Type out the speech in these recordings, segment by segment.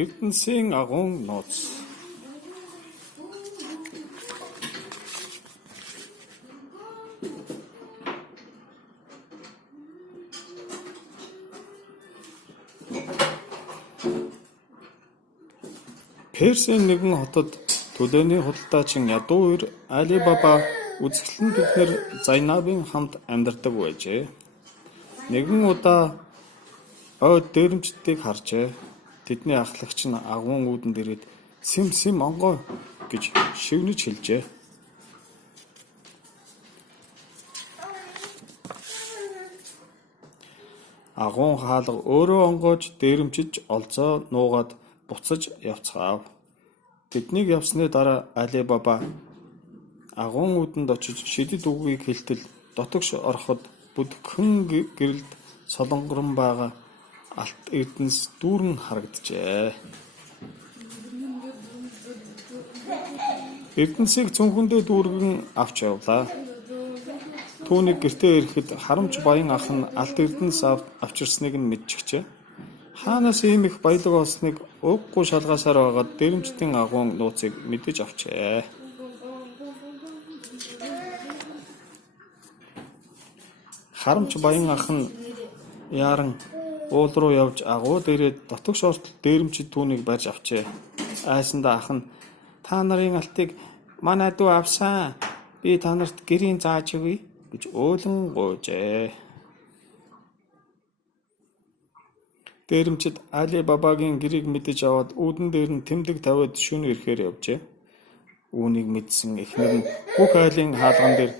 Эрдэнэсийн агуун нууц. Персийн нэгэн хотод төлөөний худалдаачин ядуу эр Али Баба үзэсгэлэн тэднэр Зайнабын хамт амьдардаг байжээ. Нэгэн удаа ойд дээрэмчдийг харжээ. Тэдний ахлагч нь агуун үүдэнд ирээд "Сэм онгой" гэж шивнэж хэлжээ. Агуун хаалга өөрөө онгойж дээрэмчиж олзоо нуугаад буцаж явцгаав. Тэднийг явсны дараа Али Баба агуун үүдэнд очиж шидэд үгийг хэлтэл дотогш ороход бүдгхэн гэрэлд солонгорон байгаа алт эрдэнэс дүүрэн харагджээ. Эрдэнэсийг цүнхэндээ дүүргэн авч явлаа. Түүнийг гэртээ ирэхэд харамч баян ах нь алт эрдэнэс авчирсныг нь мэдчихжээ. Хаанаас ийм их баялаг олсныг уггүй шалгаасаар байгаад дээрэмчдийн агуун нууцыг мэдэж авчээ. Харамч баян ах нь яаран уул руу явж агуу дээрээ дотогш ортол дээрэмчид түүнийг барьж авчээ. Айсандаа ах нь "Та нарын алтыг манай дүү авсан. Би та нарт гэрийн зааж өгье" гэж уйлан гуйжээ. Дээрэмчид Али Бабагийн гэрийг мэдэж аваад үүдэн дээр нь тэмдэг тавиад шөнө ирэхээр явжээ. Үүнийг мэдсэн эхнэр нь бүх айлын хаалган дээр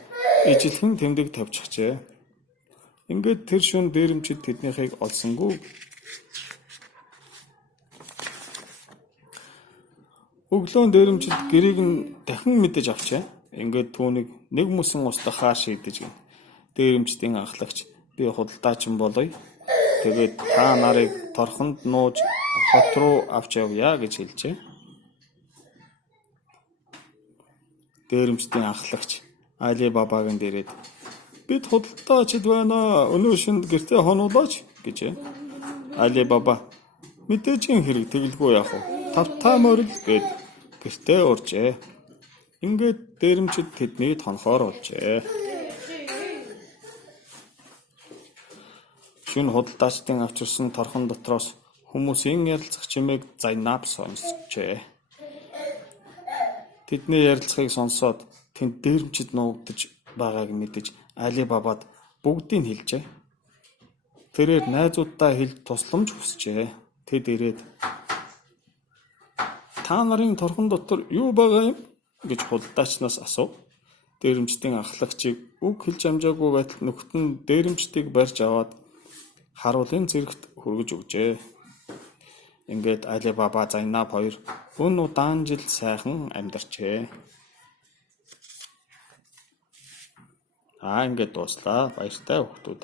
ижилхэн тэмдэг тавьчихжээ. Ингээд тэр шөнө дээрэмчид тэднийхийг олсонгүй. Өглөөн дээрэмчид гэрийг нь дахин мэдэж авчээ. Ингээд түүнийг нэг мөсөн устгахаа шийдэж гин. Дээрэмчдийн ахлагч "Би худалдаачин болъё. Тэгээд та нарыг торхонд нууж хот руу авч явъя" гэж хэлжээ. Дээрэмчдийн ахлагч Али Бабагийн дээрээд "Бид худалдаачид байна. Өнөө шөнө гэртээ хонуулаач" гэжээ. Али Баба "Мэдээжийн хэрэг тэгэлгүй яах вэ? Тавтаа морил" гэд гэртээ уржээ. Ингээд дээрэмчид тэднийг тонохоор олжээ. Шөнө худалдаачдын авчирсан торхон дотроос хүмүүсийн ярилцах чимээг Зайнаб сонсчээ. Тэдний ярилцахыг сонсоод тэнд дээрэмчид нуугдаж байгааг мэдэж Али Бабад бүгдийг хэлжээ. Тэрээр найзууддаа хэлж тусламж хүсжээ. Тэд ирээд "Та нарын торхон дотор юу байгаа юм?" гэж худалдаачнаас асуув. Дээрэмчдийн ахлагчийг үг хэлж амжаагүй байтал нөхөд нь дээрэмчдийг барьж аваад харуулын зэрэгт хүргэж өгжээ. Ингээд Али Баба Зайнаб хоёр өн удаан жил сайхан амьдарчээ. Ингээд дууслаа. Баяртай хүүхдүүд.